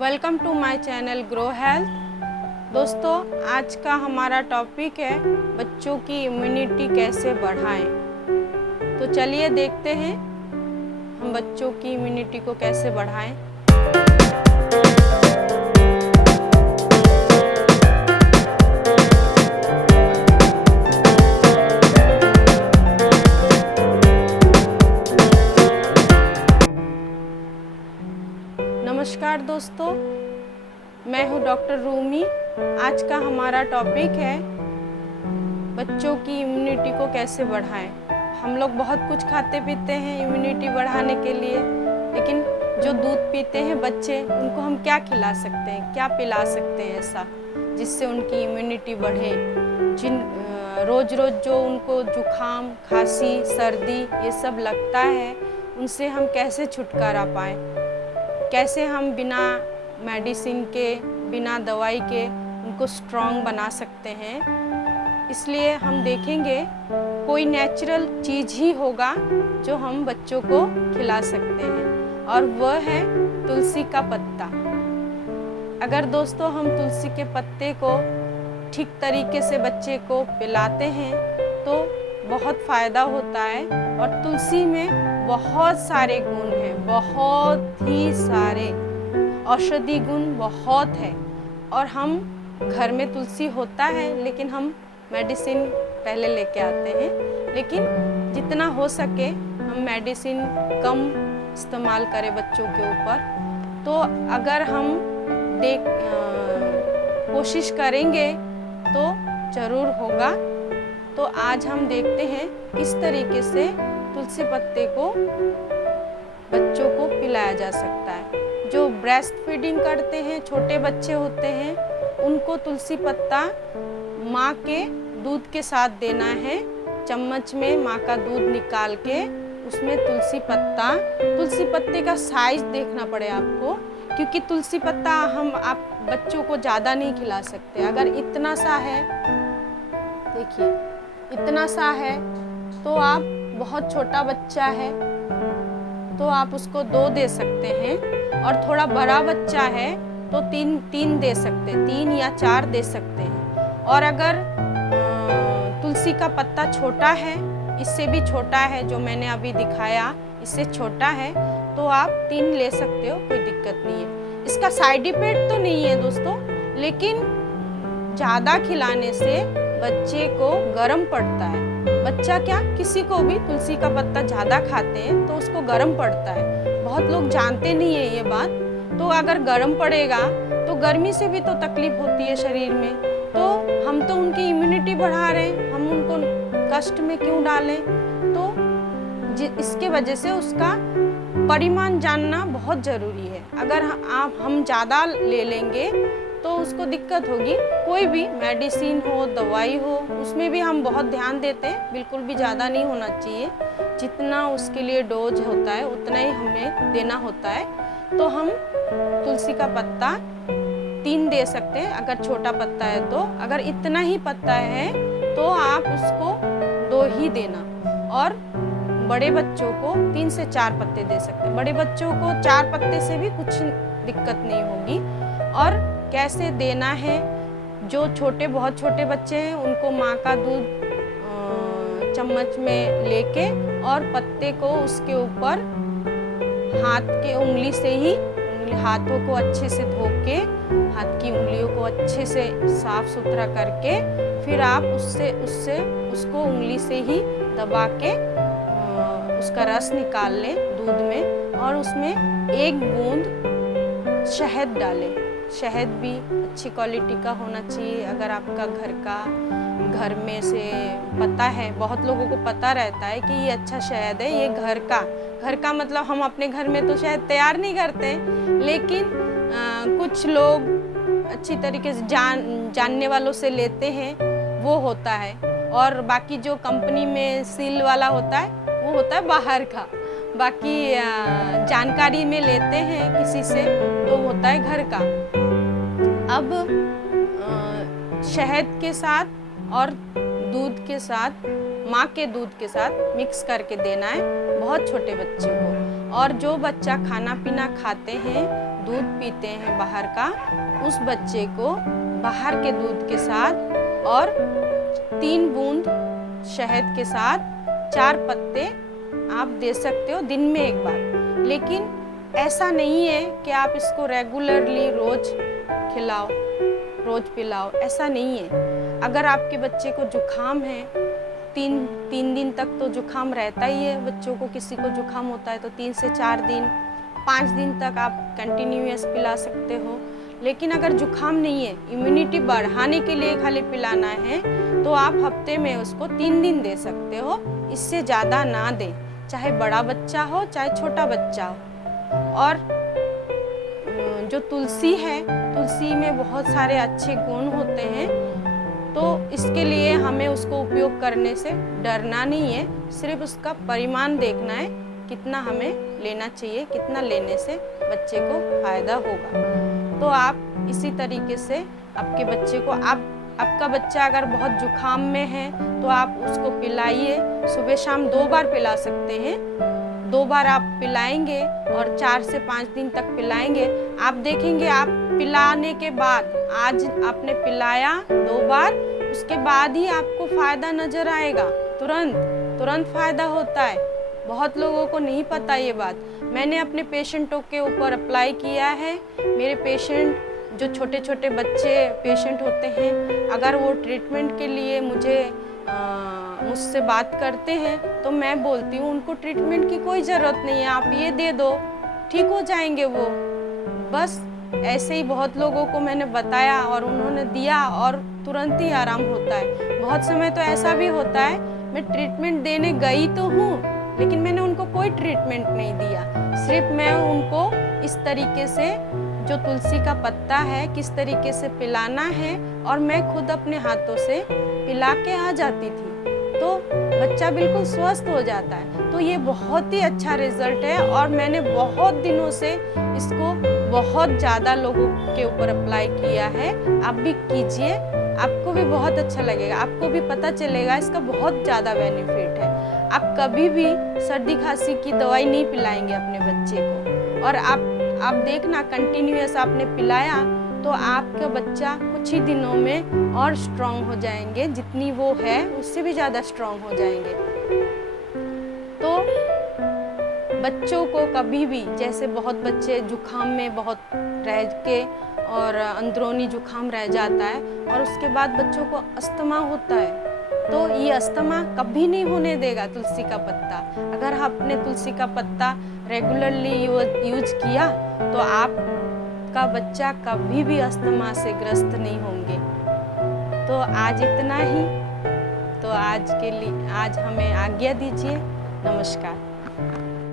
Welcome to my channel grow health. दोस्तों, आज का हमारा टॉपिक है बच्चों की इम्यूनिटी कैसे बढ़ाएं। तो चलिए देखते हैं हम बच्चों की इम्यूनिटी को कैसे बढ़ाएं। नमस्कार दोस्तों, मैं हूँ डॉक्टर रूमी। आज का हमारा टॉपिक है बच्चों की इम्यूनिटी को कैसे बढ़ाएं। हम लोग बहुत कुछ खाते पीते हैं इम्यूनिटी बढ़ाने के लिए, लेकिन जो दूध पीते हैं बच्चे, उनको हम क्या खिला सकते हैं, क्या पिला सकते हैं ऐसा जिससे उनकी इम्यूनिटी बढ़े। रोज़ रोज़ जो उनको जुखाम, खांसी, सर्दी ये सब लगता है, उनसे हम कैसे छुटकारा पाएँ, कैसे हम बिना मेडिसिन के, बिना दवाई के उनको स्ट्रॉन्ग बना सकते हैं। इसलिए हम देखेंगे कोई नेचुरल चीज़ ही होगा जो हम बच्चों को खिला सकते हैं, और वह है तुलसी का पत्ता। अगर दोस्तों हम तुलसी के पत्ते को ठीक तरीके से बच्चे को पिलाते हैं तो बहुत फ़ायदा होता है। और तुलसी में बहुत सारे गुण हैं, बहुत ही सारे औषधि गुण बहुत है। और हम घर में तुलसी होता है, लेकिन हम मेडिसिन पहले लेके आते हैं। लेकिन जितना हो सके हम मेडिसिन कम इस्तेमाल करें बच्चों के ऊपर। तो अगर हम कोशिश करेंगे तो ज़रूर होगा। तो आज हम देखते हैं किस तरीके से तुलसी पत्ते को बच्चों को पिलाया जा सकता है। जो ब्रेस्ट फीडिंग करते हैं, छोटे बच्चे होते हैं, उनको तुलसी पत्ता माँ के दूध के साथ देना है। चम्मच में माँ का दूध निकाल के उसमें तुलसी पत्ते का साइज देखना पड़े आपको, क्योंकि तुलसी पत्ता आप बच्चों को ज़्यादा नहीं खिला सकते। अगर इतना सा है, देखिए इतना सा है, तो आप, बहुत छोटा बच्चा है तो आप उसको 2 दे सकते हैं, और थोड़ा बड़ा बच्चा है तो 3 दे सकते हैं, 3 या 4 दे सकते हैं। और अगर तुलसी का पत्ता छोटा है, इससे भी छोटा है, जो मैंने अभी दिखाया इससे छोटा है, तो आप 3 ले सकते हो, कोई दिक्कत नहीं है। इसका साइड इफेक्ट तो नहीं है दोस्तों, लेकिन ज़्यादा खिलाने से बच्चे को गर्म पड़ता है। बच्चा क्या, किसी को भी तुलसी का पत्ता ज़्यादा खाते हैं तो उसको गर्म पड़ता है। बहुत लोग जानते नहीं है ये बात। तो अगर गर्म पड़ेगा तो गर्मी से भी तो तकलीफ होती है शरीर में। तो हम तो उनकी इम्यूनिटी बढ़ा रहे हैं, हम उनको कष्ट में क्यों डालें। तो इसके वजह से उसका परिमाण जानना बहुत ज़रूरी है। अगर हम ज़्यादा ले लेंगे तो उसको दिक्कत होगी। कोई भी मेडिसिन हो, दवाई हो, उसमें भी हम बहुत ध्यान देते हैं, बिल्कुल भी ज़्यादा नहीं होना चाहिए। जितना उसके लिए डोज होता है उतना ही हमें देना होता है। तो हम तुलसी का पत्ता 3 दे सकते हैं अगर छोटा पत्ता है तो। अगर इतना ही पत्ता है तो आप उसको 2 ही देना, और बड़े बच्चों को 3 से 4 पत्ते दे सकते हैं। बड़े बच्चों को 4 पत्ते से भी कुछ दिक्कत नहीं होगी। और कैसे देना है, जो बहुत छोटे बच्चे हैं उनको माँ का दूध चम्मच में लेके, और पत्ते को उसके ऊपर हाथ के उंगली से ही, हाथों को अच्छे से धो के, हाथ की उंगलियों को अच्छे से साफ सुथरा करके, फिर आप उसको उंगली से ही दबा के उसका रस निकाल लें दूध में, और उसमें 1 बूंद शहद डालें। शहद भी अच्छी क्वालिटी का होना चाहिए। अगर आपका घर में से पता है, बहुत लोगों को पता रहता है कि ये अच्छा शहद है, ये घर का मतलब हम अपने घर में तो शहद तैयार नहीं करते, लेकिन कुछ लोग अच्छी तरीके से जानने वालों से लेते हैं, वो होता है। और बाकी जो कंपनी में सील वाला होता है वो होता है बाहर का। बाकी जानकारी में लेते हैं किसी से तो होता है घर का। अब शहद के साथ और दूध के साथ, माँ के दूध के साथ मिक्स करके देना है बहुत छोटे बच्चे को। और जो बच्चा खाना पीना खाते हैं, दूध पीते हैं बाहर का, उस बच्चे को बाहर के दूध के साथ और 3 बूंद शहद के साथ 4 पत्ते आप दे सकते हो दिन में 1 बार। लेकिन ऐसा नहीं है कि आप इसको रेगुलरली रोज खिलाओ, रोज पिलाओ, ऐसा नहीं है। अगर आपके बच्चे को जुखाम है, 3 दिन तक तो जुखाम रहता ही है बच्चों को, किसी को जुखाम होता है तो 3 से 4 दिन, 5 दिन तक आप कंटिन्यूअस पिला सकते हो। लेकिन अगर जुखाम नहीं है, इम्यूनिटी बढ़ाने के लिए खाली पिलाना है, तो आप हफ्ते में उसको 3 दिन दे सकते हो, इससे ज़्यादा ना दें, चाहे बड़ा बच्चा हो चाहे छोटा बच्चा हो। और जो तुलसी है, तुलसी में बहुत सारे अच्छे गुण होते हैं, तो इसके लिए हमें उसको उपयोग करने से डरना नहीं है, सिर्फ उसका परिमाण देखना है, कितना हमें लेना चाहिए, कितना लेने से बच्चे को फायदा होगा। तो आप इसी तरीके से आपके बच्चे को, आपका बच्चा अगर बहुत जुखाम में है तो आप उसको पिलाइए, सुबह शाम 2 बार पिला सकते हैं। 2 बार आप पिलाएंगे और 4 से 5 दिन तक पिलाएंगे, आप देखेंगे आप पिलाने के बाद, आज आपने पिलाया 2 बार, उसके बाद ही आपको फायदा नजर आएगा, तुरंत फायदा होता है। बहुत लोगों को नहीं पता ये बात। मैंने अपने पेशेंटों के ऊपर अप्लाई किया है। मेरे पेशेंट, जो छोटे छोटे बच्चे पेशेंट होते हैं, अगर वो ट्रीटमेंट के लिए मुझसे बात करते हैं तो मैं बोलती हूँ उनको ट्रीटमेंट की कोई ज़रूरत नहीं है, आप ये दे दो, ठीक हो जाएंगे वो। बस ऐसे ही बहुत लोगों को मैंने बताया और उन्होंने दिया और तुरंत ही आराम होता है। बहुत समय तो ऐसा भी होता है, मैं ट्रीटमेंट देने गई तो हूँ लेकिन मैंने उनको कोई ट्रीटमेंट नहीं दिया, सिर्फ मैं उनको इस तरीके से, जो तुलसी का पत्ता है किस तरीके से पिलाना है, और मैं खुद अपने हाथों से पिला के आ जाती थी, तो बच्चा बिल्कुल स्वस्थ हो जाता है। तो ये बहुत ही अच्छा रिजल्ट है और मैंने बहुत दिनों से इसको बहुत ज़्यादा लोगों के ऊपर अप्लाई किया है। आप भी कीजिए, आपको भी बहुत अच्छा लगेगा, आपको भी पता चलेगा इसका बहुत ज़्यादा बेनिफिट है। आप कभी भी सर्दी खांसी की दवाई नहीं पिलाएंगे अपने बच्चे को, और आप देखना कंटिन्यूअस आपने पिलाया तो आपका बच्चा कुछ ही दिनों में और स्ट्रांग हो जाएंगे, जितनी वो है उससे भी ज़्यादा स्ट्रांग हो जाएंगे। तो बच्चों को कभी भी, जैसे बहुत बच्चे जुखाम में बहुत रह के और अंदरूनी जुखाम रह जाता है और उसके बाद बच्चों को अस्थमा होता है, तो ये अस्थमा कभी नहीं होने देगा तुलसी का पत्ता। अगर आपने तुलसी का पत्ता रेगुलरली यूज किया तो आपका बच्चा कभी भी अस्थमा से ग्रस्त नहीं होंगे। तो आज इतना ही, तो आज के लिए आज हमें आज्ञा दीजिए। नमस्कार।